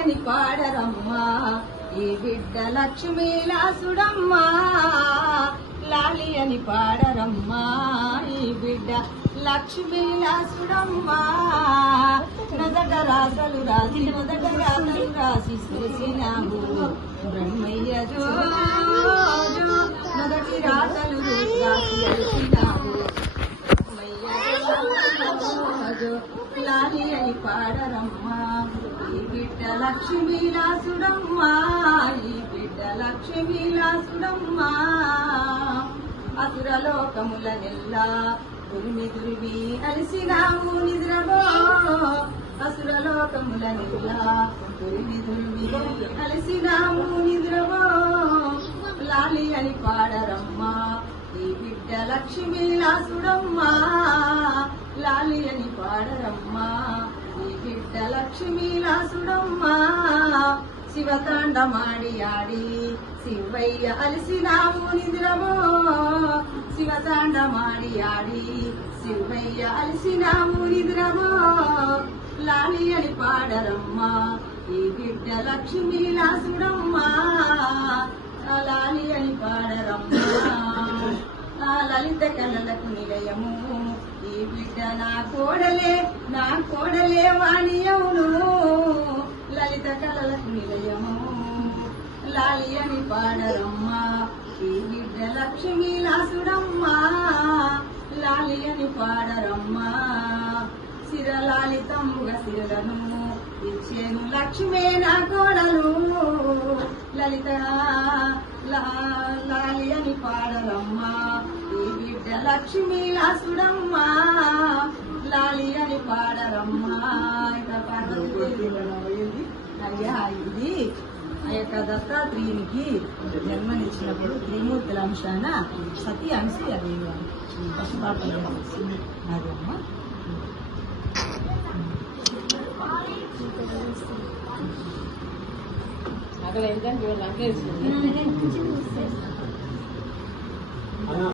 అని పాడరమ్మా ఈ బిడ్డ లక్ష్మీలాసుడమ్మా లాలి అని పాడరమ్మా ఈ బిడ్డ లక్ష్మీలాసుడమ్మా మొదట రాతలు రాసి చేసినాము బ్రహ్మయ్య జో మొదటి రాతలు రాసి అలిసినాము లాలి అని పాడరమ్మా ఈ బిడ్డ లక్ష్మీలాసుడమ్మా ఈ బిడ్డ లక్ష్మీలాసుడమ్మా అసురలోకముల నెల్లా దురిమి అలిసినాము నిద్రబో అసురలోకముల నెల్లా దురిమి అలిసినాము నిద్రబో లాలి అని పాడరమ్మా ఈ బిడ్డ లక్ష్మీలాసుడమ్మా లాలి అని పాడరమ్మా ఈ బిడ్డ లక్ష్మీలాసుడమ్మా శివతాండమాడి ఆడి శివయ్య అలిసినాము నిద్రమో శివతాండమాడి ఆడి శివయ్య అలిసినాము నిద్రమో లాలి అని పాడరమ్మా ఈ బిడ్డ లక్ష్మీలాసుడమ్మా లాలి అని పాడరమ్మా లలిత కళలకు నిలయము ఈ బిడ్డ నా కోడలే వాణియవును లలిత కళలకు నిలయము లాలి అని పాడరమ్మా ఈ బిడ్డ లక్ష్మీలాసుడమ్మా లాలి అని పాడరమ్మా శిరలాలితంబుగా శిరలను ఇచ్చేను లక్ష్మే నా కోడలు లలిత లాలి అని పాడరమ్మా ఈ బిడ్డ లక్ష్మీలాసుడమ్మా లాలి అని పాడరమ్మా అయ్యా ఇది ఆ యొక్క దత్తాత్రేయునికి జన్మనిచ్చినప్పుడు త్రిమూర్తుల అంశాన సతీ అంశి అది పశుపాపం అదమ్మా అక్కడ ఏంటంటే